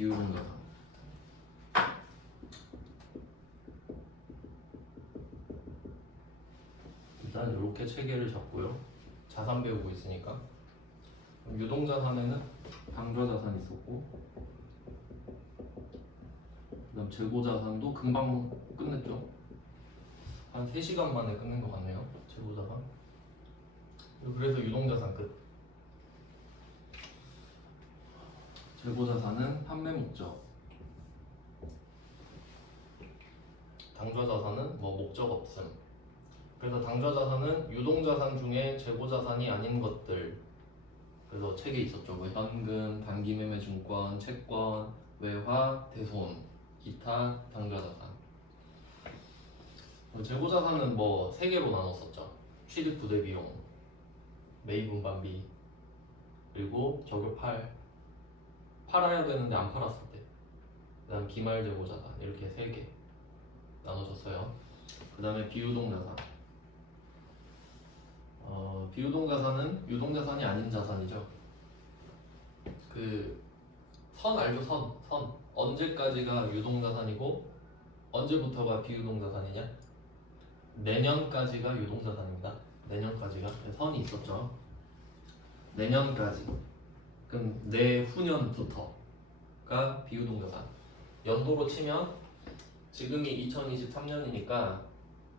비유동자산. 일단 이렇게 체계를 잡고요. 자산 배우고 있으니까. 그럼 유동자산에는 당좌자산 있었고, 그다음 재고자산도 금방 끝냈죠. 한 3시간 만에 끝낸 것 같네요. 재고자산. 그래서 유동자산 끝. 재고자산은 판매 목적, 당좌자산은 뭐 목적 없음. 그래서 당좌자산은 유동자산 중에 재고자산이 아닌 것들. 그래서 책에 있었죠. 뭐 현금, 단기매매증권, 채권, 외화, 대손, 기타, 당좌자산. 재고자산은 뭐 3개로 나눴었죠. 취득 부대 비용, 매입 운반비, 그리고 저걸 팔아야 되는데 안 팔았을 때, 그다음 기말 재고자산, 이렇게 3개 나눠졌어요. 그다음에 비유동자산. 비유동자산은 유동자산이 아닌 자산이죠. 그 선 알죠? 선 언제까지가 유동자산이고 언제부터가 비유동자산이냐? 내년까지가 유동자산입니다. 내년까지가 선이 있었죠. 내년까지. 그럼 내후년부터가 비유동자산. 연도로 치면 지금이 2023년이니까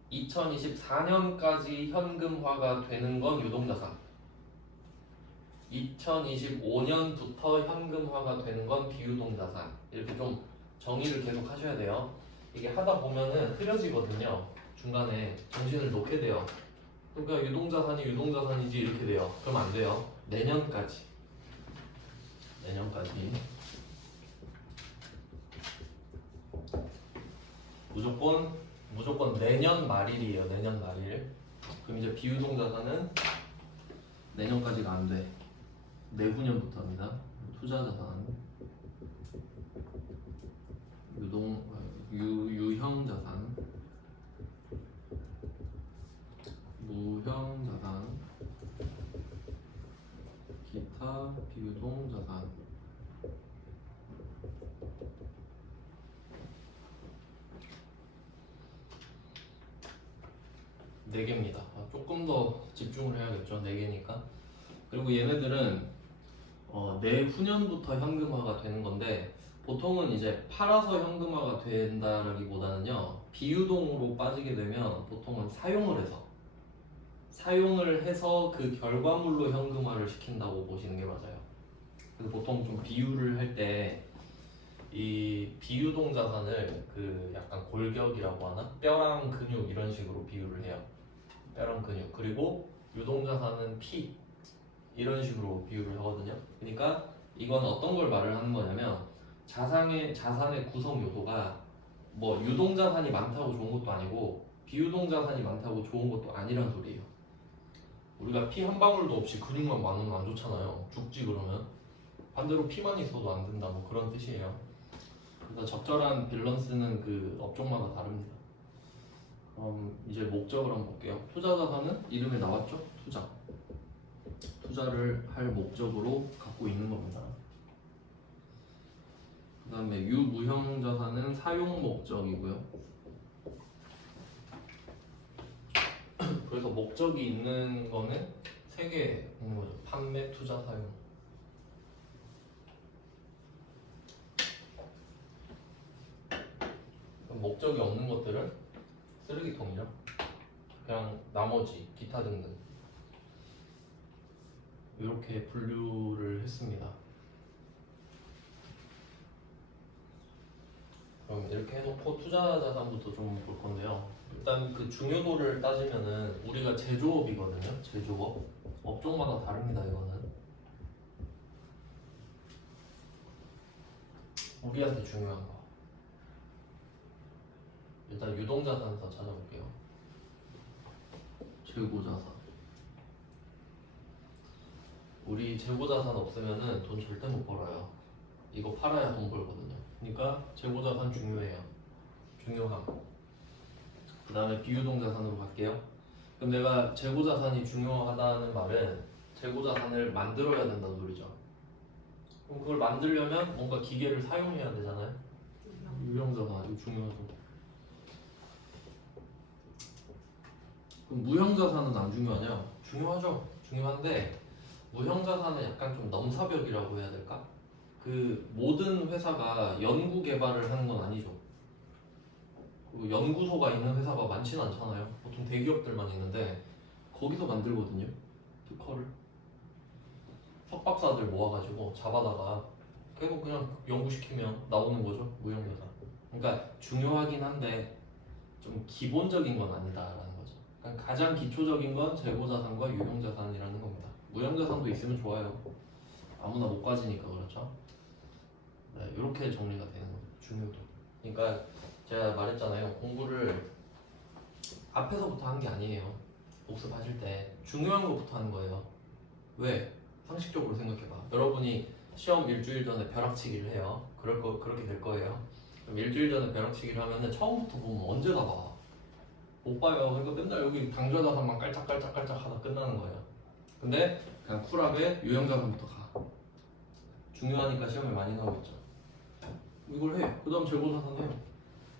2024년까지 현금화가 되는 건 유동자산. 2025년부터 현금화가 되는 건 비유동자산. 이렇게 좀 정의를 계속 하셔야 돼요. 이게 하다 보면은 흐려지거든요. 중간에 정신을 놓게 돼요. 그러니까 유동자산이 유동자산이지 이렇게 돼요. 그럼 안 돼요. 내년까지. 무조건 내년 말일이에요. 내년 말일. 그럼 이제 비유동자산은 내년까지가 안 돼. 내후년부터입니다. 투자자산, 유형자산, 무형자산, 기타 비유동자산. 네 개입니다. 조금 더 집중을 해야겠죠. 4개니까. 그리고 얘네들은 내후년부터 현금화가 되는 건데, 보통은 이제 팔아서 현금화가 된다라기보다는요, 비유동으로 빠지게 되면 보통은 사용을 해서 그 결과물로 현금화를 시킨다고 보시는 게 맞아요. 그래서 보통 좀 비유를 할 때 이 비유동 자산을 그 약간 골격이라고 하나? 뼈랑 근육 이런 식으로 비유를 해요. 뼈랑 근육. 그리고 유동 자산은 피 이런 식으로 비유를 하거든요. 그러니까 이건 어떤 걸 말을 하는 거냐면 자산의 구성 요소가 뭐 유동 자산이 많다고 좋은 것도 아니고 비유동 자산이 많다고 좋은 것도 아니란 소리예요. 우리가 피 한 방울도 없이 근육만 많으면 안 좋잖아요. 죽지 그러면. 반대로 피만 있어도 안 된다 뭐 그런 뜻이에요. 그래서 적절한 밸런스는 그 업종마다 다릅니다. 이제 목적을 한번 볼게요. 투자자산은 이름에 나왔죠? 투자를 할 목적으로 갖고 있는 겁니다. 그 다음에 유무형 자산은 사용 목적이고요. 그래서 목적이 있는 거는 3개 있는 거죠. 판매, 투자, 사용. 목적이 없는 것들은 쓰레기통이죠. 그냥 나머지 기타 등등 이렇게 분류를 했습니다. 그럼 이렇게 해놓고 투자자산부터 좀 볼 건데요. 일단 그 중요도를 따지면은 우리가 제조업이거든요. 제조업 업종마다 다릅니다. 이거는 우리한테 중요한 거. 일단 유동자산부터 찾아볼게요. 재고자산. 우리 재고자산 없으면은 돈 절대 못 벌어요. 이거 팔아야 돈 벌거든요. 그러니까 재고자산 중요해요. 중요함. 그 다음에 비유동자산으로 갈게요. 그럼 내가 재고자산이 중요하다는 말은 재고자산을 만들어야 된다는 소리죠. 그럼 그걸 만들려면 뭔가 기계를 사용해야 되잖아요. 유형자산 이거 중요하죠. 그럼 무형자산은 안 중요하냐? 중요하죠. 중요한데 무형자산은 약간 좀 넘사벽이라고 해야 될까? 그 모든 회사가 연구 개발을 하는 건 아니죠. 그리고 연구소가 있는 회사가 많지는 않잖아요. 보통 대기업들만 있는데 거기서 만들거든요. 특허를 석박사들 모아가지고 잡아다가 결국 그냥 연구시키면 나오는 거죠. 무형자산. 그러니까 중요하긴 한데 좀 기본적인 건 아니다라는 거죠. 그러니까 가장 기초적인 건 재고자산과 유형자산이라는 겁니다. 무형자산도 있으면 좋아요. 아무나 못 가지니까 그렇죠. 네, 이렇게 정리가 되는 거죠. 중요도. 그러니까 제가 말했잖아요. 공부를 앞에서부터 하는 게 아니에요. 복습하실 때 중요한 것부터 하는 거예요. 왜? 상식적으로 생각해봐. 여러분이 시험 일주일 전에 벼락치기를 해요. 그렇게 될 거예요. 그럼 일주일 전에 벼락치기를 하면은 처음부터 보면 언제 다 봐? 못 봐요. 그러니까 맨날 여기 당좌자산만 깔짝깔짝깔짝 하다 끝나는 거예요. 근데 그냥 쿨하게 유형자산부터 가. 중요하니까 시험에 많이 나오겠죠. 이걸 해. 그 다음 재고자산 해요.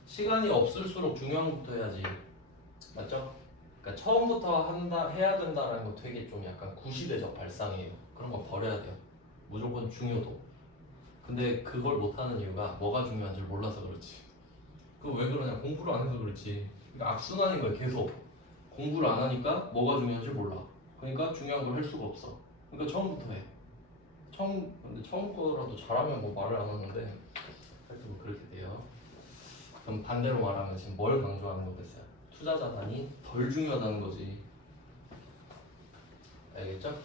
시간이 없을수록 중요한 것부터 해야지. 맞죠? 그러니까 처음부터 해야 된다라는 거 되게 좀 약간 구시대적 발상이에요. 그런 거 버려야 돼요. 무조건 중요도. 근데 그걸 못하는 이유가 뭐가 중요한지 몰라서 그렇지. 그거 왜 그러냐? 공부를 안 해서 그렇지. 그러니까 악순환인 거예요. 계속 공부를 안 하니까 뭐가 중요한지 몰라. 그러니까 중요한 걸 할 수가 없어. 그러니까 처음부터 해. 근데 처음 거라도 잘하면 뭐 말을 안 하는데 하여튼 뭐 그렇게 돼요. 그럼 반대로 말하면 지금 뭘 강조하는 거겠어요? 투자 자산이 덜 중요하다는 거지. 알겠죠?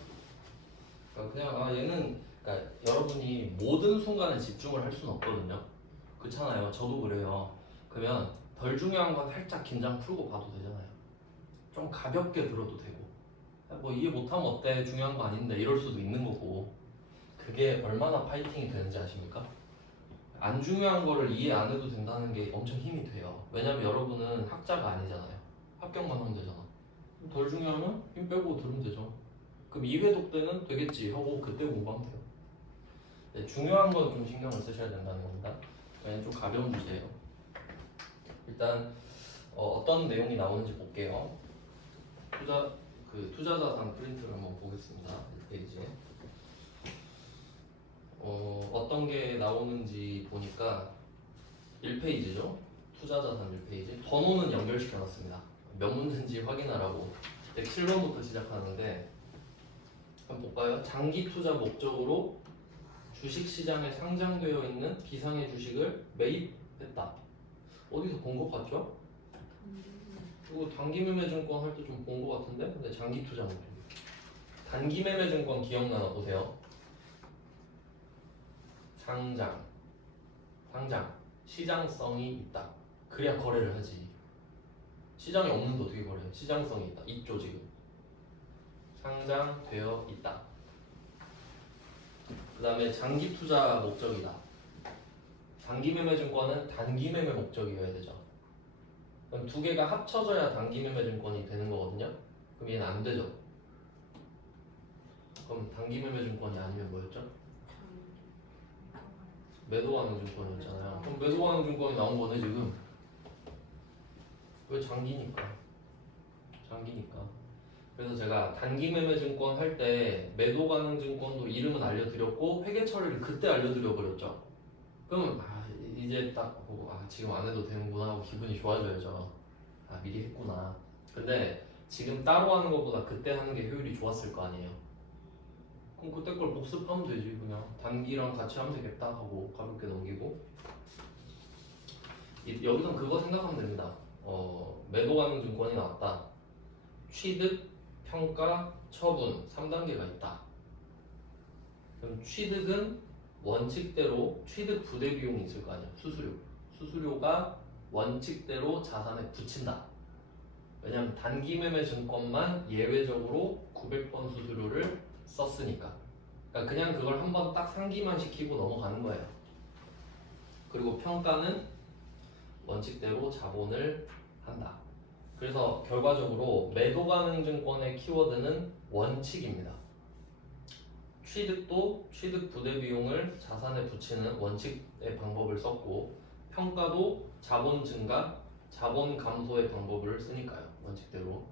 그러니까 그냥 얘는 그러니까 여러분이 모든 순간에 집중을 할 수는 없거든요. 그렇잖아요. 저도 그래요. 그러면 덜 중요한 건 살짝 긴장 풀고 봐도 되잖아요. 좀 가볍게 들어도 되고. 뭐 이해 못하면 어때? 중요한 거 아닌데 이럴 수도 있는 거고. 그게 얼마나 파이팅이 되는지 아십니까? 안 중요한 거를 이해 안 해도 된다는 게 엄청 힘이 돼요. 왜냐면 여러분은 학자가 아니잖아요. 합격만 하면 되잖아. 덜 중요하면 힘 빼고 들으면 되죠. 그럼 2회독 때는 되겠지 하고 그때 공부하면 돼요. 네, 중요한 건 좀 신경을 쓰셔야 된다는 겁니다. 그냥 좀 가벼운 주제예요. 일단 어떤 내용이 나오는지 볼게요. 투자자산 프린트를 한번 보겠습니다. 1페이지에 어떤 게 나오는지 보니까 1페이지죠. 투자자산 1페이지. 번호는 연결시켜놨습니다. 몇 문제인지 확인하라고. 107번부터 시작하는데 한번 볼까요? 장기 투자 목적으로 주식시장에 상장되어 있는 비상의 주식을 매입했다. 어디서 본 것 같죠? 그리고 단기매매증권 할 때 좀 본 것 같은데? 근데 장기 투자 목적. 단기매매증권 기억나나 보세요. 상장. 시장성이 있다. 그래야 거래를 하지. 시장이 없는데 어떻게 거래해? 시장성이 있다. 있죠 지금. 상장되어 있다. 그 다음에 장기 투자 목적이다. 단기매매증권은 단기매매 목적이어야 되죠. 그럼 두 개가 합쳐져야 단기매매증권이 되는 거거든요. 그럼 얘는 안 되죠. 그럼 단기매매증권이 아니면 뭐였죠? 매도하는 증권이었잖아요. 그럼 매도하는 증권이 나온 거네 지금. 왜 장기니까. 그래서 제가 단기매매증권 할 때 매도 가능 증권도 이름은 알려드렸고 회계 처리를 그때 알려드려 버렸죠. 그럼 이제 딱 보고 지금 안 해도 되는구나 하고 기분이 좋아져야죠. 미리 했구나. 근데 지금 따로 하는 것보다 그때 하는 게 효율이 좋았을 거 아니에요. 그럼 그때 걸 복습하면 되지. 그냥 단기랑 같이 하면 되겠다 하고 가볍게 넘기고. 여기선 그거 생각하면 됩니다. 매도 가능 증권이 나왔다. 취득, 평가, 처분 3단계가 있다. 그럼 취득은 원칙대로 취득 부대 비용이 있을 거 아니야. 수수료가 원칙대로 자산에 붙인다. 왜냐면 단기매매 증권만 예외적으로 900번 수수료를 썼으니까. 그러니까 그냥 그걸 한번 딱 상기만 시키고 넘어가는 거예요. 그리고 평가는 원칙대로 자본을 한다. 그래서 결과적으로 매도 가능 증권의 키워드는 원칙입니다. 취득도 취득 부대 비용을 자산에 붙이는 원칙의 방법을 썼고 평가도 자본 증가, 자본 감소의 방법을 쓰니까요. 원칙대로.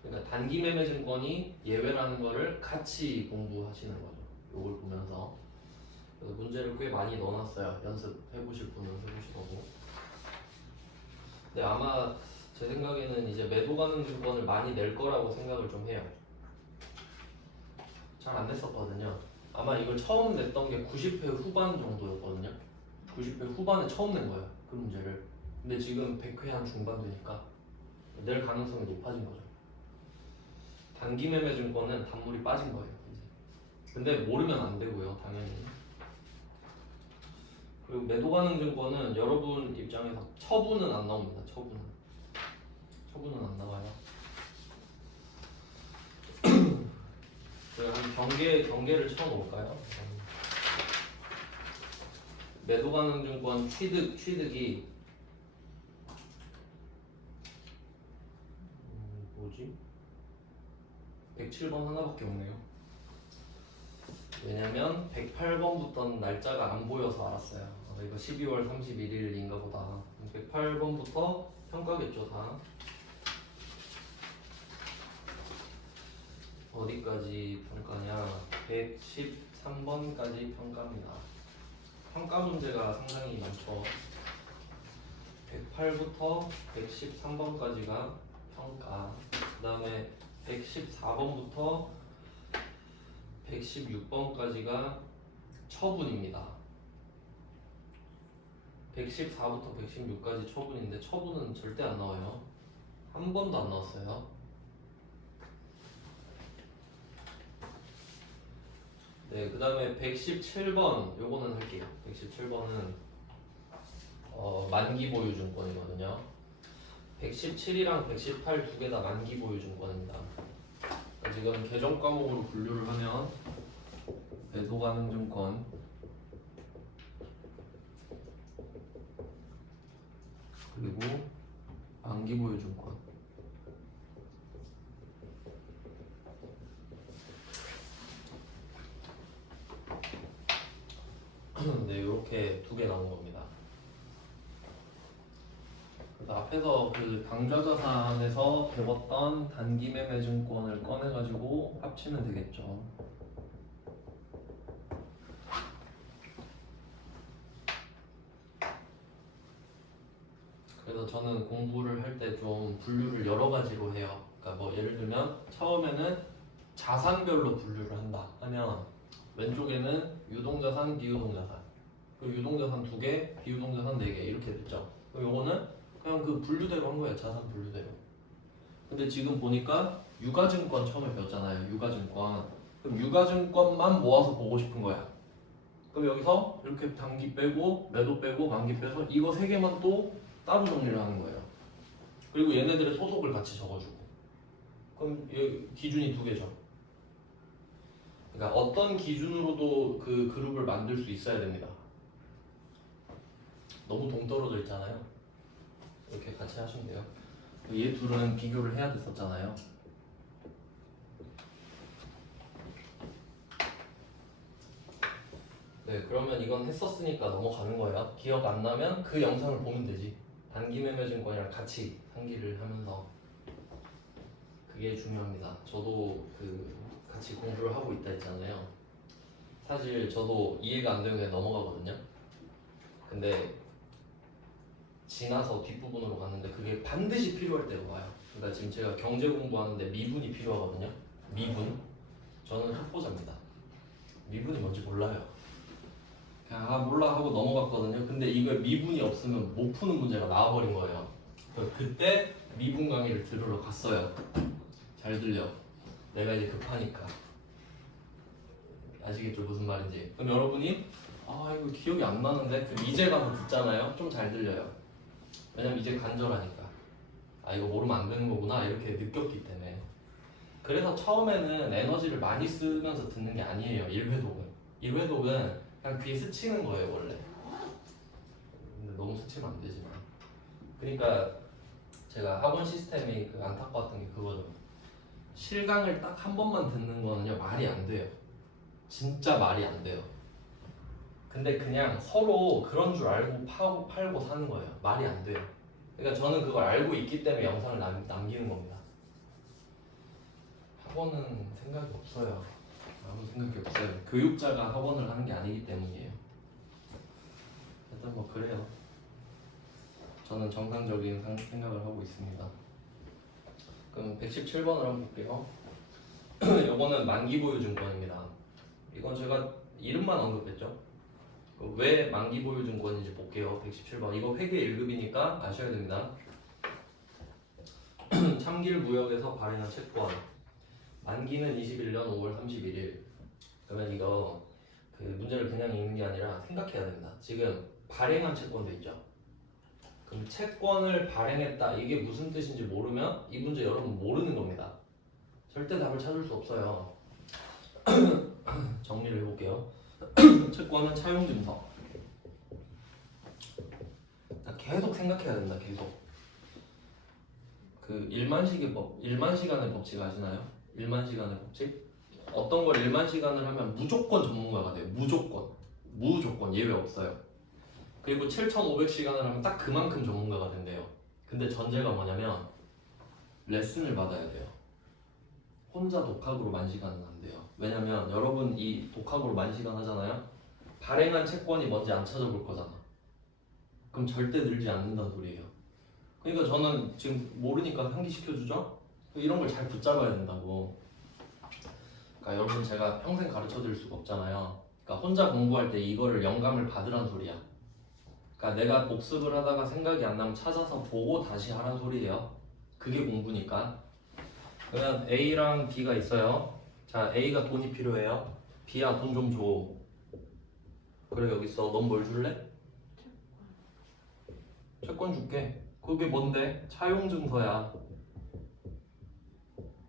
그러니까 단기 매매 증권이 예외라는 거를 같이 공부하시는 거죠. 요걸 보면서. 그래서 문제를 꽤 많이 넣어놨어요. 연습해보실 분은 해보시라고. 근데 아마 제 생각에는 이제 매도 가능 증권을 많이 낼 거라고 생각을 좀 해요. 잘 안 냈었거든요. 아마 이걸 처음 냈던 게 90회 후반 정도였거든요. 90회 후반에 처음 낸 거예요. 그 문제를. 근데 지금 100회 한 중반 되니까 낼 가능성이 높아진 거죠. 단기 매매 증권은 단물이 빠진 거예요. 이제. 근데 모르면 안 되고요, 당연히. 그리고 매도 가능 증권은 여러분 입장에서 처분은 안 나옵니다. 처분은 안 나와요. 제가 한 경계를 쳐놓을까요? 매도 가능 증권 취득이 뭐지? 107번 하나밖에 없네요. 왜냐면 108번부터는 날짜가 안 보여서 알았어요. 이거 12월 31일인가 보다. 108번부터 평가겠죠, 다. 어디까지 평가냐? 113번까지 평가입니다. 평가 문제가 상당히 많죠. 108부터 113번까지가 평가. 그 다음에 114번부터 116번까지가 처분입니다. 114부터 116까지 처분인데 처분은 절대 안 나와요. 한 번도 안 나왔어요. 네, 그 다음에 117번 요거는 할게요. 117번은 만기 보유 증권이거든요. 117이랑 118 두 개 다 만기 보유 증권입니다. 지금 계정 과목으로 분류를 하면 매도 가능 증권, 그리고 만기 보유 증권. 네, 이렇게 두 개 나온 겁니다. 그래서 앞에서 그 방좌자산에서 배웠던 단기 매매 증권을 꺼내가지고 합치면 되겠죠. 그래서 저는 공부를 할 때 좀 분류를 여러 가지로 해요. 그러니까 뭐 예를 들면 처음에는 자산별로 분류를 한다 하면 왼쪽에는 유동자산, 비유동자산. 그리고 유동자산 2개, 비유동자산 4개 이렇게 됐죠. 그럼 요거는 그냥 그 분류대로 한 거예요. 자산 분류대로. 근데 지금 보니까 유가증권 처음에 배웠잖아요. 유가증권. 그럼 유가증권만 모아서 보고 싶은 거야. 그럼 여기서 이렇게 단기 빼고 매도 빼고 만기 빼서 이거 3개만 또 따로 정리를 하는 거예요. 그리고 얘네들의 소속을 같이 적어주고. 그럼 여기 기준이 2개죠. 그러니까 어떤 기준으로도 그 그룹을 만들 수 있어야 됩니다. 너무 동떨어져 있잖아요. 이렇게 같이 하시면 돼요. 얘 둘은 비교를 해야 됐었잖아요. 네, 그러면 이건 했었으니까 넘어가는 거예요. 기억 안 나면 그 영상을 보면 되지. 단기 매매 증권이랑 같이 상기를 하면서. 그게 중요합니다. 저도 그 같이 공부를 하고 있다 했잖아요. 사실 저도 이해가 안 되면 그냥 넘어가거든요. 근데 지나서 뒷부분으로 갔는데 그게 반드시 필요할 때가 와요. 그러니까 지금 제가 경제 공부하는데 미분이 필요하거든요. 미분. 저는 학보자입니다. 미분이 뭔지 몰라요. 그냥 몰라 하고 넘어갔거든요. 근데 이거 미분이 없으면 못 푸는 문제가 나와버린 거예요. 그때 미분 강의를 들으러 갔어요. 잘 들려. 내가 이제 급하니까. 아시겠죠 무슨 말인지. 그럼 여러분이 이거 기억이 안 나는데 그럼 이제 가서 듣잖아요. 좀 잘 들려요. 왜냐면 이제 간절하니까. 이거 모르면 안 되는 거구나 이렇게 느꼈기 때문에. 그래서 처음에는 에너지를 많이 쓰면서 듣는 게 아니에요. 1회독은. 1회독은 그냥 귀에 스치는 거예요 원래. 근데 너무 스치면 안 되지만. 그러니까 제가 학원 시스템이 그 안타까웠던 게 그거죠. 실강을 딱 한 번만 듣는 거는요 말이 안 돼요. 진짜 말이 안 돼요. 근데 그냥 서로 그런 줄 알고 팔고 사는 거예요. 말이 안 돼요. 그러니까 저는 그걸 알고 있기 때문에 영상을 남기는 겁니다. 학원은 생각이 없어요. 아무 생각이 없어요. 교육자가 학원을 하는 게 아니기 때문이에요. 일단 뭐 그래요. 저는 정상적인 생각을 하고 있습니다. 그럼 117번을 한번 볼게요. 요거는 만기보유증권입니다. 이건 제가 이름만 언급했죠. 왜 만기보유증권인지 볼게요. 117번. 이거 회계 1급이니까 아셔야 됩니다. 참길무역에서 발행한 채권. 만기는 21년 5월 31일. 그러면 이거 그 문제를 그냥 읽는 게 아니라 생각해야 됩니다. 지금 발행한 채권도 있죠. 그럼 채권을 발행했다. 이게 무슨 뜻인지 모르면 이 문제 여러분 모르는 겁니다. 절대 답을 찾을 수 없어요. 정리를 해볼게요. 채권은 차용증서. 계속 생각해야 된다. 계속. 그 일만시간의 법칙 아시나요? 일만시간의 법칙? 어떤 걸 일만시간을 하면 무조건 전문가가 돼요. 무조건 예외 없어요. 그리고 7,500시간을 하면 딱 그만큼 전문가가 된대요. 근데 전제가 뭐냐면 레슨을 받아야 돼요. 혼자 독학으로 10,000시간은 안 돼요. 왜냐면 여러분 이 독학으로 10,000시간 하잖아요. 발행한 채권이 뭔지 안 찾아볼 거잖아. 그럼 절대 늘지 않는다는 소리예요. 그러니까 저는 지금 모르니까 상기시켜주죠? 이런 걸 잘 붙잡아야 된다고. 그러니까 여러분 제가 평생 가르쳐 드릴 수가 없잖아요. 그러니까 혼자 공부할 때 이거를 영감을 받으란 소리야. 그러니까 내가 복습을 하다가 생각이 안 나면 찾아서 보고 다시 하란 소리예요. 그게 공부니까. 그러면 A랑 B가 있어요. 자, A가 돈이 필요해요. B야 돈 좀 줘. 그래 여기 있어. 넌 뭘 줄래? 채권 줄게. 그게 뭔데? 차용증서야.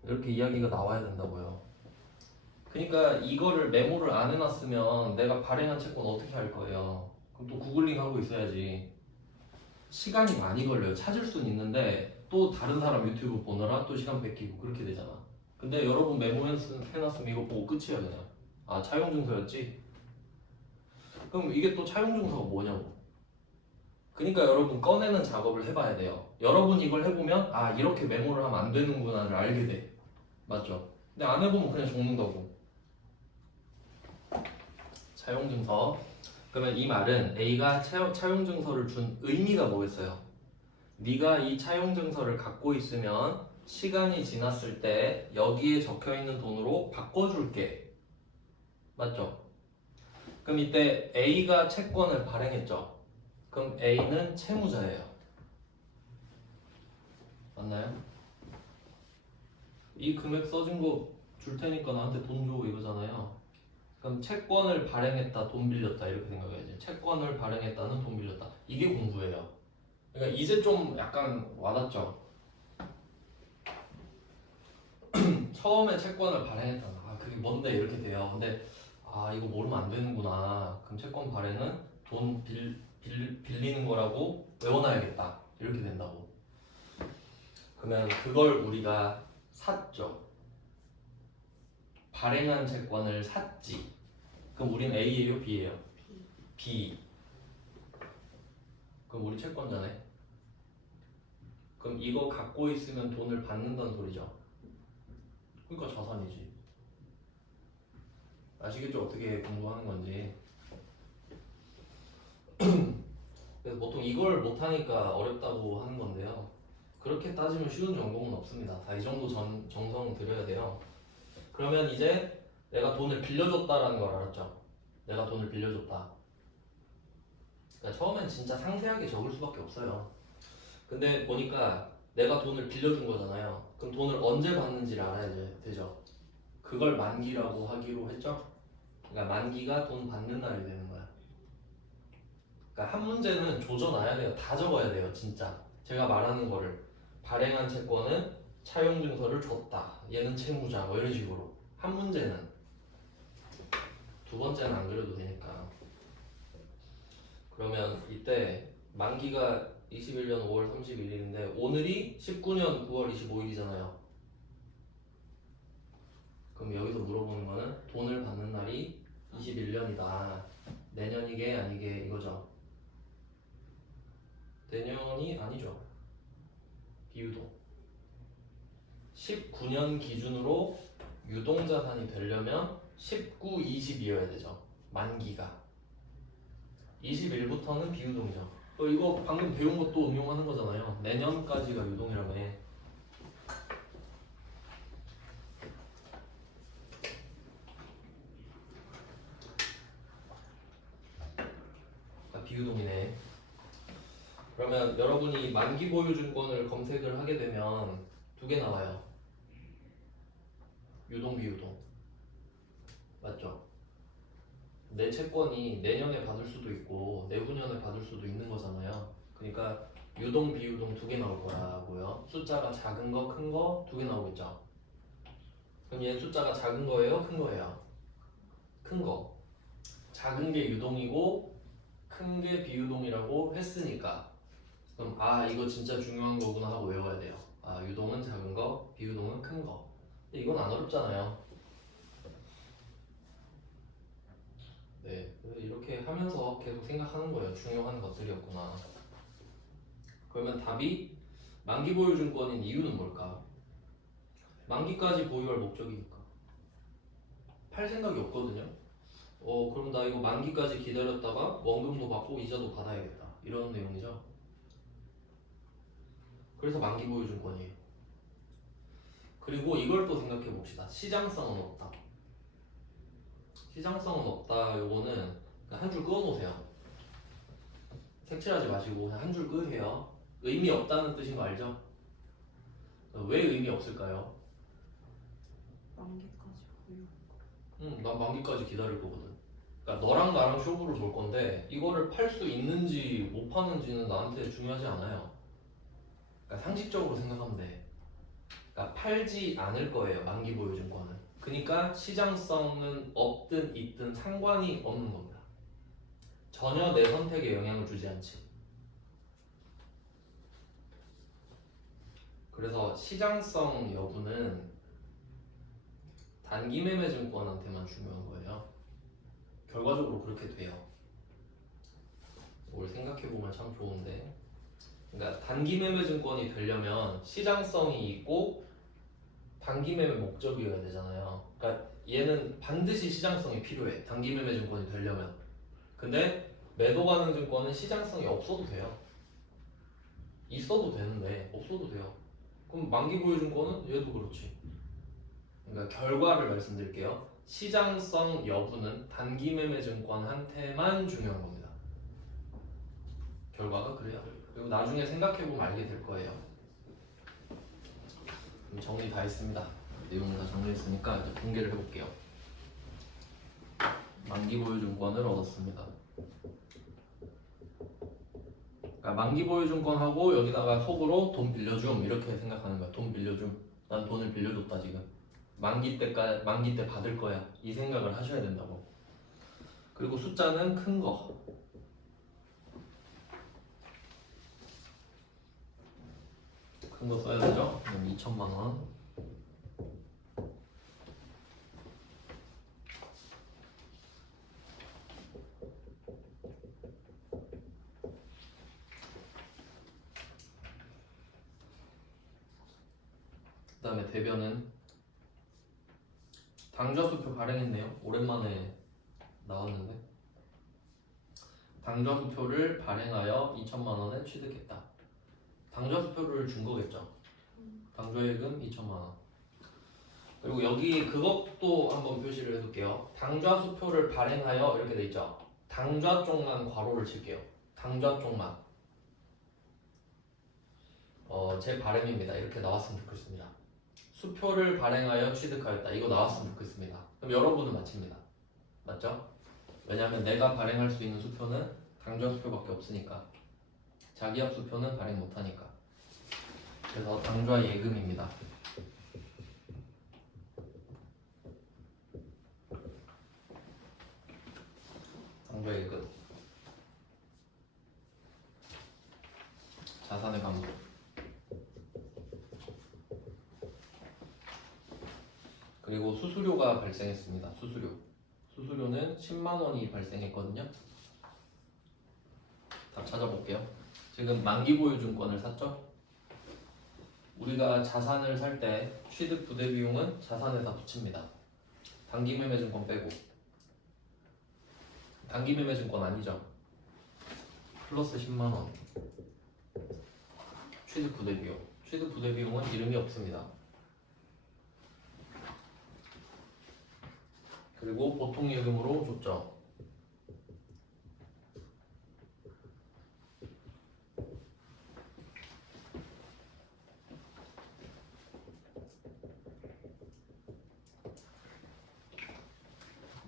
이렇게 이야기가 나와야 된다고요. 그러니까 이거를 메모를 안 해놨으면 내가 발행한 채권 어떻게 할 거예요? 그럼 또 구글링 하고 있어야지. 시간이 많이 걸려요. 찾을 수는 있는데 또 다른 사람 유튜브 보느라 또 시간 뺏기고 그렇게 되잖아. 근데 여러분 메모해놨으면 이거 보고 끝이야 그냥. 아 차용증서였지? 그럼 이게 또 차용증서가 뭐냐고. 그러니까 여러분 꺼내는 작업을 해봐야 돼요. 여러분 이걸 해보면 아 이렇게 메모를 하면 안 되는구나를 알게 돼. 맞죠? 근데 안 해보면 그냥 적는 거고. 차용증서. 그러면 이 말은 A가 차용증서를 준 의미가 뭐겠어요? 네가 이 차용증서를 갖고 있으면 시간이 지났을 때 여기에 적혀있는 돈으로 바꿔줄게. 맞죠? 그럼 이때 A가 채권을 발행했죠? 그럼 A는 채무자예요. 맞나요? 이 금액 써준 거 줄 테니까 나한테 돈 줘 이거잖아요. 그럼 채권을 발행했다, 돈 빌렸다 이렇게 생각해야지. 채권을 발행했다는 돈 빌렸다. 이게 공부예요. 그러니까 이제 좀 약간 와닿죠? 처음에 채권을 발행했다. 아 그게 뭔데 이렇게 돼요. 근데 아 이거 모르면 안 되는구나. 그럼 채권 발행은 돈 빌리는 거라고 외워놔야겠다. 이렇게 된다고. 그러면 그걸 우리가 샀죠. 발행한 채권을 샀지. 그럼 우린 A예요, B예요? B. 그럼 우리 채권자네. 그럼 이거 갖고 있으면 돈을 받는다는 소리죠. 그러니까 자산이지. 아시겠죠? 어떻게 공부하는 건지. 그래서 보통 이걸 못하니까 어렵다고 하는 건데요. 그렇게 따지면 쉬운 전공은 없습니다. 다 이 정도 정성 들여야 돼요. 그러면 이제 내가 돈을 빌려줬다라는 걸 알았죠? 내가 돈을 빌려줬다. 그러니까 처음엔 진짜 상세하게 적을 수밖에 없어요. 근데 보니까 내가 돈을 빌려준 거잖아요. 그럼 돈을 언제 받는지를 알아야 되죠. 그걸 만기라고 하기로 했죠. 그러니까 만기가 돈 받는 날이 되는 거야. 그러니까 한 문제는 조져놔야 돼요. 다 적어야 돼요. 진짜 제가 말하는 거를 발행한 채권은 차용증서를 줬다. 얘는 채무자 뭐 이런 식으로 한 문제는. 두 번째는 안 그래도 되니까. 그러면 이때 만기가 21년 5월 31일인데 오늘이 19년 9월 25일이잖아요. 그럼 여기서 물어보는 거는 돈을 받는 날이 21년이다. 내년이게 아니게 이거죠. 내년이 아니죠. 비유동. 19년 기준으로 유동자산이 되려면 19, 20이어야 되죠. 만기가. 21부터는 비유동이죠. 이거 방금 배운 것도 응용하는 거잖아요. 내년까지가 유동이라고 해. 비유동이네. 그러면 여러분이 만기 보유 증권을 검색을 하게 되면 두 개 나와요. 유동, 비유동. 맞죠? 내 채권이 내년에 받을 수도 있고 내후년에 받을 수도 있는 거잖아요. 그러니까 유동, 비유동 두 개 나올 거라고요. 숫자가 작은 거, 큰 거 두 개 나오겠죠. 그럼 얘는 숫자가 작은 거예요? 큰 거예요? 큰 거. 작은 게 유동이고 큰 게 비유동이라고 했으니까 그럼 이거 진짜 중요한 거구나 하고 외워야 돼요. 유동은 작은 거, 비유동은 큰 거. 근데 이건 안 어렵잖아요. 네, 이렇게 하면서 계속 생각하는 거예요. 중요한 것들이었구나. 그러면 답이 만기 보유 증권인 이유는 뭘까? 만기까지 보유할 목적이니까. 팔 생각이 없거든요. 그럼 나 이거 만기까지 기다렸다가 원금도 받고 이자도 받아야겠다. 이런 내용이죠. 그래서 만기 보유 증권이에요. 그리고 이걸 또 생각해 봅시다. 시장성은 없다. 시장성은 없다. 요거는 한 줄 그어 놓으세요. 색칠하지 마시고 그냥 한 줄 그으세요. 의미 없다는 뜻인 거 알죠? 왜 의미 없을까요? 만기까지 보유. 난 만기까지 기다릴 거거든. 그러니까 너랑 나랑 쇼부를 볼 건데 이거를 팔 수 있는지 못 파는지는 나한테 중요하지 않아요. 그러니까 상식적으로 생각하면 돼. 그러니까 팔지 않을 거예요. 만기 보유 증권은. 그러니까 시장성은 없든 있든 상관이 없는 겁니다. 전혀 내 선택에 영향을 주지 않지. 그래서 시장성 여부는 단기 매매 증권한테만 중요한 거예요. 결과적으로 그렇게 돼요. 이걸 생각해보면 참 좋은데, 그러니까 단기 매매 증권이 되려면 시장성이 있고 단기 매매 목적이어야 되잖아요. 그러니까 얘는 반드시 시장성이 필요해. 단기 매매 증권이 되려면. 근데 매도 가능 증권은 시장성이 없어도 돼요. 있어도 되는데 없어도 돼요. 그럼 만기 보유 증권은 얘도 그렇지. 그러니까 결과를 말씀드릴게요. 시장성 여부는 단기 매매 증권한테만 중요한 겁니다. 결과가 그래요. 그리고 나중에 생각해보면 알게 될 거예요. 그럼 정리 다 했습니다. 내용을 다 정리했으니까 이제 공개를 해볼게요. 만기 보유 증권을 얻었습니다. 그러니까 만기 보유 증권하고 여기다가 속으로 돈 빌려줌 이렇게 생각하는 거야. 돈 빌려줌. 난 돈을 빌려줬다 지금. 만기 때 받을 거야. 이 생각을 하셔야 된다고. 그리고 숫자는 큰 거. 큰 거 써야 되죠? 그럼 2천만 원. 그 다음에 대변은 당좌수표 발행했네요. 오랜만에 나왔는데 당좌수표를 발행하여 2천만 원을 취득했다. 당좌수표를 준 거겠죠. 당좌예금 2천만 원. 그리고 여기 그것도 한번 표시를 해둘게요. 당좌수표를 발행하여 이렇게 돼 있죠. 당좌 쪽만 괄호를 칠게요. 당좌 쪽만. 제 바람입니다. 이렇게 나왔으면 좋겠습니다. 수표를 발행하여 취득하였다. 이거 나왔으면 좋겠습니다. 그럼 여러분은 맞춥니다. 맞죠? 왜냐하면 내가 발행할 수 있는 수표는 당좌 수표밖에 없으니까. 자기합 수표는 발행 못하니까. 그래서 당좌 예금입니다. 당좌 예금. 자산의 감소. 그리고 수수료가 발생했습니다. 수수료는 10만 원이 발생했거든요. 답 찾아볼게요. 지금 만기보유증권을 샀죠? 우리가 자산을 살 때 취득 부대 비용은 자산에다 붙입니다. 단기매매증권 빼고. 단기매매증권 아니죠? 플러스 10만 원. 취득 부대 비용. 취득 부대 비용은 이름이 없습니다. 그리고 보통 예금으로 줬죠.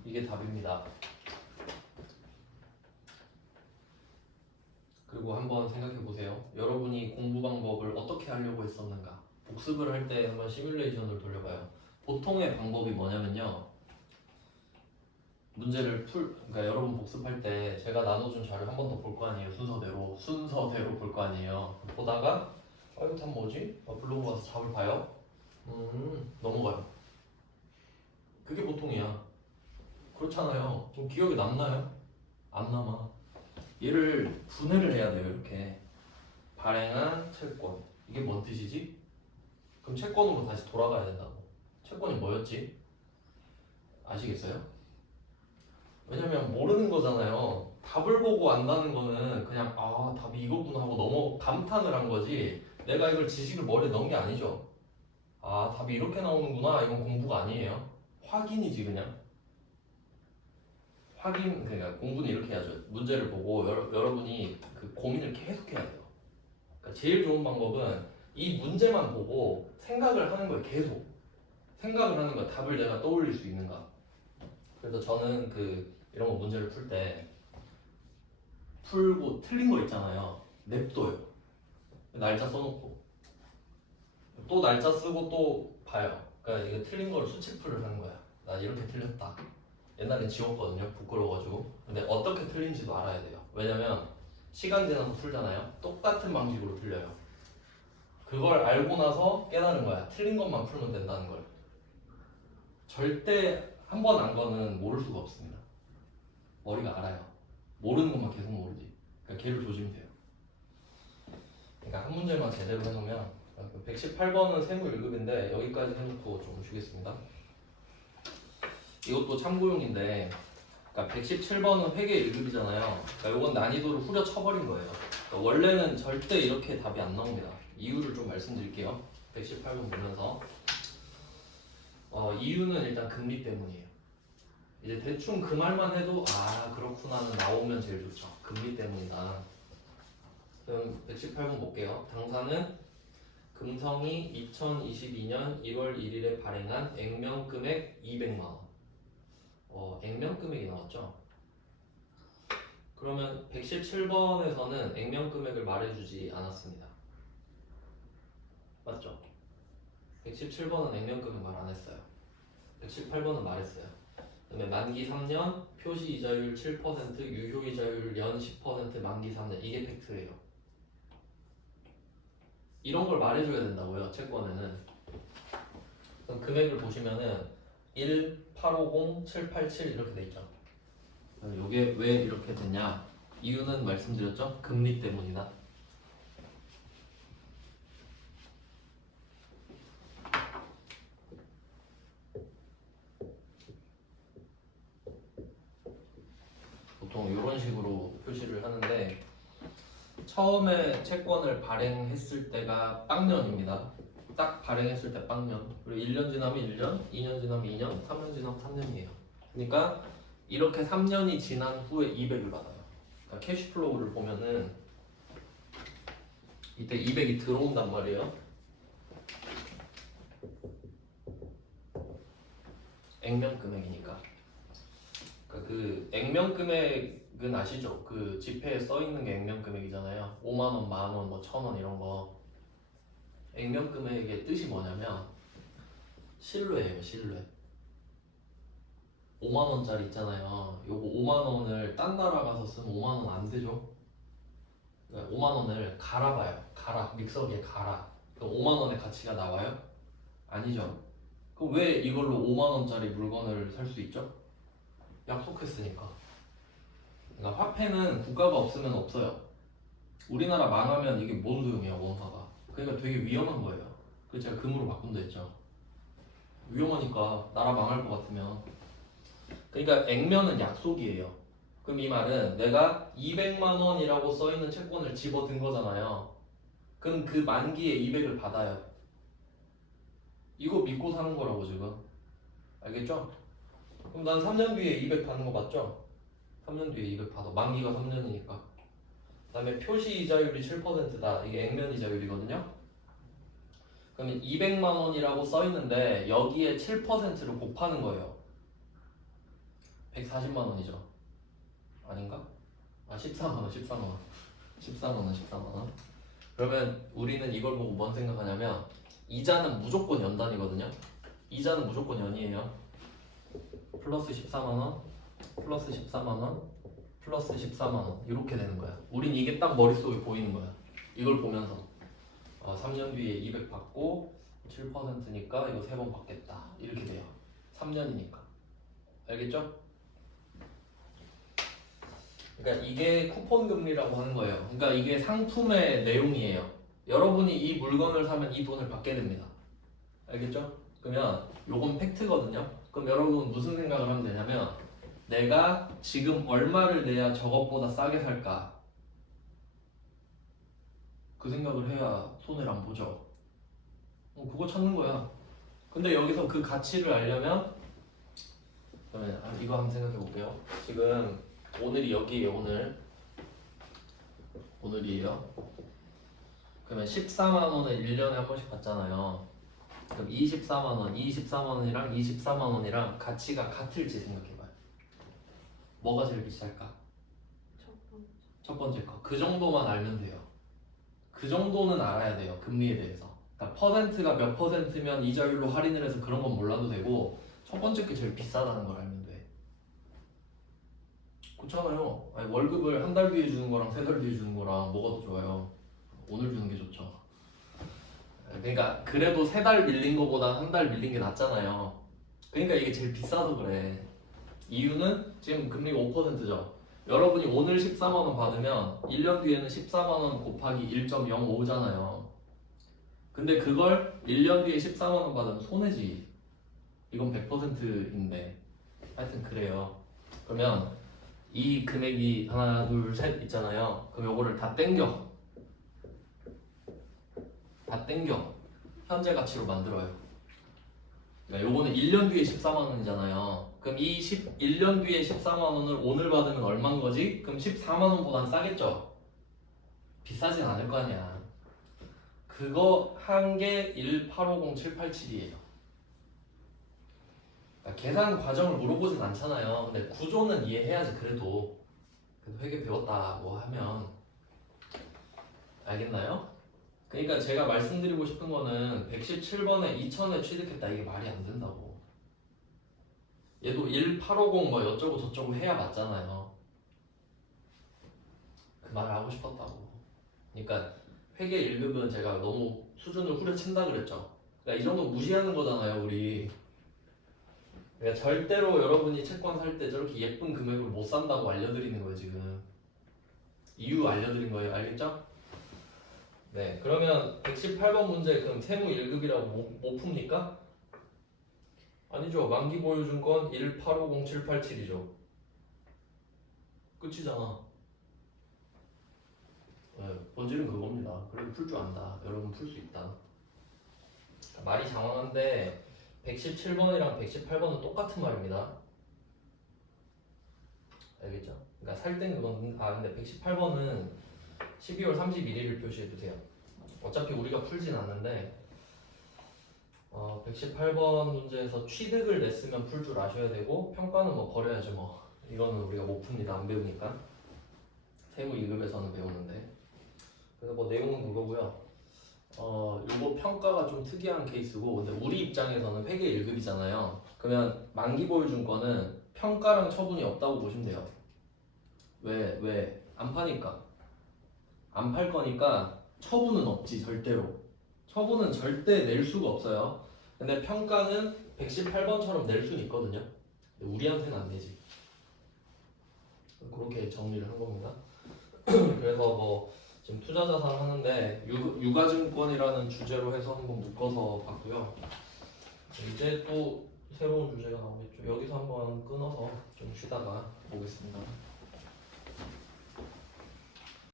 이게 답입니다. 그리고 한번 생각해 보세요. 여러분이 공부 방법을 어떻게 하려고 했었는가? 복습을 할 때 한번 시뮬레이션을 돌려봐요. 보통의 방법이 뭐냐면요. 그러니까 여러분 복습할 때 제가 나눠준 자료 한 번 더 볼 거 아니에요. 순서대로 볼 거 아니에요. 보다가 이거 답 뭐지? 블로그 가서 답을 봐요. 넘어가요. 그게 보통이야. 그렇잖아요. 좀 기억에 남나요? 안 남아. 얘를 분해를 해야 돼요. 이렇게 발행한 채권. 이게 뭔 뜻이지? 그럼 채권으로 다시 돌아가야 된다고. 채권이 뭐였지? 아시겠어요? 왜냐면 모르는 거잖아요. 답을 보고 안다는 거는 그냥 답이 이거구나 하고 감탄을 한 거지, 내가 이걸 지식을 머리에 넣은 게 아니죠. 답이 이렇게 나오는구나, 이건 공부가 아니에요. 확인이지. 그냥 확인. 그러니까 공부는 이렇게 해야죠. 문제를 보고 여러분이 그 고민을 계속 해야 돼요. 그러니까 제일 좋은 방법은 이 문제만 보고 생각을 하는 거예요. 계속 생각을 하는 거예요. 답을 내가 떠올릴 수 있는가. 그래서 저는 이런 거 문제를 풀 때 풀고 틀린 거 있잖아요. 냅둬요. 날짜 써놓고 또 날짜 쓰고 또 봐요. 그러니까 이거 틀린 걸 수치풀을 하는 거야. 나 이렇게 틀렸다. 옛날엔 지웠거든요. 부끄러워가지고. 근데 어떻게 틀린지도 알아야 돼요. 왜냐면 시간 지나서 풀잖아요. 똑같은 방식으로 틀려요. 그걸 알고 나서 깨달은 거야. 틀린 것만 풀면 된다는 걸. 절대 한 번 안 거는 모를 수가 없습니다. 머리가 알아요. 모르는 것만 계속 모르지. 그러니까 걔를 조지면 돼요. 그러니까 한 문제만 제대로 해놓으면. 118번은 세무 1급인데 여기까지 해놓고 좀 주겠습니다. 이것도 참고용인데, 그러니까 117번은 회계 1급이잖아요. 그러니까 이건 난이도를 후려쳐버린 거예요. 그러니까 원래는 절대 이렇게 답이 안 나옵니다. 이유를 좀 말씀드릴게요. 118번 보면서 이유는 일단 금리 때문이에요. 이제 대충 그 말만 해도 그렇구나는 나오면 제일 좋죠. 금리 때문이다. 그럼 118번 볼게요. 당사는 금성이 2022년 1월 1일에 발행한 액면금액 200만 원. 액면금액이 나왔죠. 그러면 117번에서는 액면금액을 말해주지 않았습니다. 맞죠? 117번은 액면금액 말 안 했어요. 118번은 말했어요. 그다음에 만기 3년, 표시 이자율 7%, 유효 이자율 연 10%, 만기 3년. 이게 팩트예요. 이런 걸 말해줘야 된다고요. 채권에는. 그럼 금액을 보시면은 1, 850, 787 이렇게 돼 있죠. 이게 왜 이렇게 됐냐? 이유는 말씀드렸죠. 금리 때문이다. 보통 이런 식으로 표시를 하는데, 처음에 채권을 발행했을 때가 빵년입니다. 딱 발행했을 때 빵년. 그리고 1년 지나면 1년, 2년 지나면 2년, 3년 지나면 3년이에요. 그러니까 이렇게 3년이 지난 후에 200을 받아요. 그러니까 캐시플로우를 보면은 이때 200이 들어온단 말이에요. 액면금액이니까. 그러니까 그 액면금액은 아시죠? 그 지폐에 써 있는 게 액면금액이잖아요. 5만 원, 만 원, 뭐 1,000원 이런 거. 액면금액의 뜻이 뭐냐면 신뢰예요. 신뢰. 5만 원짜리 있잖아요. 요거 5만 원을 딴 나라 가서 쓰면 5만 원 안 되죠. 그러니까 5만 원을 갈아봐요. 믹서기에 갈아. 그럼 5만 원의 가치가 나와요? 아니죠. 그럼 왜 이걸로 5만 원짜리 물건을 살 수 있죠? 약속했으니까. 그러니까 화폐는 국가가 없으면 없어요. 우리나라 망하면 이게 뭔 소용이야 원화가. 그러니까 되게 위험한 거예요. 그래서 제가 금으로 바꾼다 했죠. 위험하니까 나라 망할 것 같으면. 그러니까 액면은 약속이에요. 그럼 이 말은 내가 200만 원이라고 써있는 채권을 집어든 거잖아요. 그럼 그 만기에 200을 받아요. 이거 믿고 사는 거라고 지금. 알겠죠? 그럼 난 3년 뒤에 200 받는 거 맞죠? 3년 뒤에 200 받아. 만기가 3년이니까. 그 다음에 표시 이자율이 7%다. 이게 액면 이자율이거든요. 그러면 200만 원이라고 써 있는데 여기에 7%를 곱하는 거예요. 140만 원이죠. 아닌가? 아 14만 원, 14만 원. 14만 원, 14만 원. 그러면 우리는 이걸 보고 뭔 생각하냐면 이자는 무조건 연단이거든요. 이자는 무조건 연이에요. 플러스 14만 원, 플러스 14만 원, 플러스 14만 원 이렇게 되는 거야. 우린 이게 딱 머릿속에 보이는 거야. 이걸 보면서 3년 뒤에 200 받고 7%니까 이거 3번 받겠다. 이렇게 돼요. 3년이니까. 알겠죠? 그러니까 이게 쿠폰 금리라고 하는 거예요. 그러니까 이게 상품의 내용이에요. 여러분이 이 물건을 사면 이 돈을 받게 됩니다. 알겠죠? 그러면 요건 팩트거든요. 그럼 여러분 무슨 생각을 하면 되냐면 내가 지금 얼마를 내야 저것보다 싸게 살까? 그 생각을 해야 손해를 안 보죠. 그거 찾는 거야. 근데 여기서 그 가치를 알려면 그러면 이거 한번 생각해 볼게요. 지금 오늘이 여기에요. 오늘이에요. 그러면 14만 원을 1년에 한 번씩 받잖아요. 그럼 24만 원, 24만 원이랑 24만 원이랑 가치가 같을지 생각해봐요. 뭐가 제일 비쌀까? 첫 번째 거. 그 정도만 알면 돼요. 그 정도는 알아야 돼요. 금리에 대해서. 그러니까 퍼센트가 몇 퍼센트면 이자율로 할인을 해서 그런 건 몰라도 되고 첫 번째 게 제일 비싸다는 걸 알면 돼. 그렇잖아요. 아니, 월급을 한 달 뒤에 주는 거랑 세 달 뒤에 주는 거랑 뭐가 더 좋아요? 오늘 주는 게 좋죠. 그러니까 그래도 세 달 밀린 거보다 한 달 밀린 게 낫잖아요. 그러니까 이게 제일 비싸서 그래. 이유는 지금 금리가 5%죠. 여러분이 오늘 14만 원 받으면 1년 뒤에는 14만 원 곱하기 1.05잖아요. 근데 그걸 1년 뒤에 14만 원 받으면 손해지. 이건 100%인데. 하여튼 그래요. 그러면 이 금액이 하나, 둘, 셋 있잖아요. 그럼 요거를 다 땡겨. 현재 가치로 만들어요. 그러니까 요거는 1년 뒤에 14만 원이잖아요. 그럼 이 1년 뒤에 14만 원을 오늘 받으면 얼마인 거지? 그럼 14만 원보단 싸겠죠? 비싸진 않을 거 아니야. 그거 한 게 1850787이에요. 그러니까 계산 과정을 물어보진 않잖아요. 근데 구조는 이해해야지 그래도 회계 배웠다고 하면. 알겠나요? 그러니까 제가 말씀드리고 싶은 거는 117번에 2000에 취득했다 이게 말이 안 된다고. 얘도 1850 뭐 어쩌고 저쩌고 해야 맞잖아요. 그 말을 하고 싶었다고. 그러니까 회계 1급은 제가 너무 수준을 후려친다 그랬죠. 그러니까 이 정도 무시하는 거잖아요 우리. 그러니까 절대로 여러분이 채권 살 때 저렇게 예쁜 금액을 못 산다고 알려드리는 거예요 지금. 이유 알려드린 거예요. 알겠죠? 네, 그러면 118번 문제 그럼 세무 1급이라고 못 풉니까? 아니죠. 만기 보유증권 1850787이죠. 끝이잖아. 네, 본질은 그겁니다. 그래도 풀 줄 안다. 여러분 풀 수 있다. 말이 장황한데 117번이랑 118번은 똑같은 말입니다. 알겠죠? 그러니까 살 때는 그건 근데 118번은 12월 31일을 표시해주세요. 어차피 우리가 풀진 않는데 118번 문제에서 취득을 냈으면 풀 줄 아셔야 되고 평가는 뭐 버려야죠 뭐. 이거는 우리가 못 풉니다. 안 배우니까. 세무 2급에서는 배우는데. 그래서 뭐 내용은 그거고요. 요거 평가가 좀 특이한 케이스고 근데 우리 입장에서는 회계 1급이잖아요. 그러면 만기 보유증권은 평가랑 처분이 없다고 보시면 돼요. 왜? 안 파니까. 안 팔 거니까 처분은 없지 절대로. 처분은 절대 낼 수가 없어요. 근데 평가는 118번처럼 낼 수는 있거든요. 근데 우리한테는 안 되지. 그렇게 정리를 한 겁니다. 그래서 뭐 지금 투자자산 하는데 유가증권이라는 주제로 해서 한번 묶어서 봤고요. 이제 또 새로운 주제가 나오겠죠. 여기서 한번 끊어서 좀 쉬다가 보겠습니다.